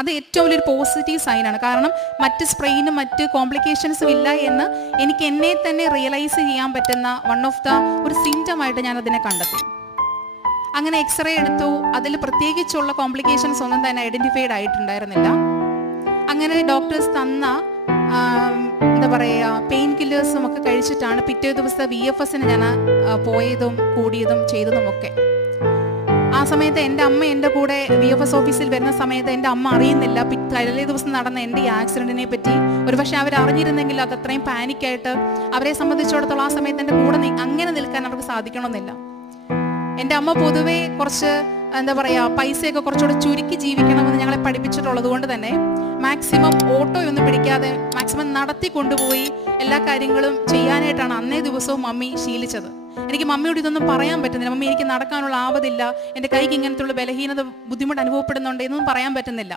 അത് ഏറ്റവും വലിയൊരു പോസിറ്റീവ് സൈനാണ്. കാരണം മറ്റ് സ്പ്രെയിനും മറ്റ് കോംപ്ലിക്കേഷൻസും ഇല്ല എന്ന് എനിക്ക് എന്നെ തന്നെ റിയലൈസ് ചെയ്യാൻ പറ്റുന്ന വൺ ഓഫ് ദ ഒരു സിംറ്റമായിട്ട് ഞാൻ അതിനെ കണ്ടെത്തി. അങ്ങനെ എക്സ്റേ എടുത്തു. അതിൽ പ്രത്യേകിച്ചുള്ള കോംപ്ലിക്കേഷൻസ് ഒന്നും തന്നെ ഐഡൻറ്റിഫൈഡ് ആയിട്ടുണ്ടായിരുന്നില്ല. അങ്ങനെ ഡോക്ടേഴ്സ് തന്ന എന്താ പറയുക പെയിൻ കില്ലേഴ്സും ഒക്കെ കഴിച്ചിട്ടാണ് പിറ്റേ ദിവസത്തെ VFSന് ഞാൻ പോയതും കൂടിയതും ചെയ്തതും ഒക്കെ. ആ സമയത്ത് എൻ്റെ അമ്മ എൻ്റെ കൂടെ VFS ഓഫീസിൽ വരുന്ന സമയത്ത് എൻ്റെ അമ്മ അറിയുന്നില്ല തലേ ദിവസം നടന്ന എൻ്റെ ഈ ആക്സിഡൻറ്റിനെ പറ്റി. ഒരുപക്ഷെ അവർ അറിഞ്ഞിരുന്നെങ്കിൽ അത് അത്രയും പാനിക്കായിട്ട് അവരെ സംബന്ധിച്ചിടത്തോളം ആ സമയത്ത് എൻ്റെ കൂടെ അങ്ങനെ നിൽക്കാൻ അവർക്ക് സാധിക്കണമെന്നില്ല. എൻ്റെ അമ്മ പൊതുവേ കുറച്ച് എന്താ പറയുക പൈസയൊക്കെ കുറച്ചുകൂടെ ചുരുക്കി ജീവിക്കണമെന്ന് ഞങ്ങളെ പഠിപ്പിച്ചിട്ടുള്ളത് കൊണ്ട് തന്നെ മാക്സിമം ഓട്ടോയൊന്നും പിടിക്കാതെ മാക്സിമം നടത്തി കൊണ്ടുപോയി എല്ലാ കാര്യങ്ങളും ചെയ്യാനായിട്ടാണ് അന്നേ ദിവസവും മമ്മി ശീലിച്ചത്. എനിക്ക് മമ്മിയോട് ഇതൊന്നും പറയാൻ പറ്റുന്നില്ല. മമ്മി എനിക്ക് നടക്കാനുള്ള ആവതില്ല, എൻ്റെ കൈക്ക് ഇങ്ങനത്തുള്ള ബലഹീനത ബുദ്ധിമുട്ട് അനുഭവപ്പെടുന്നുണ്ട് എന്നൊന്നും പറയാൻ പറ്റുന്നില്ല.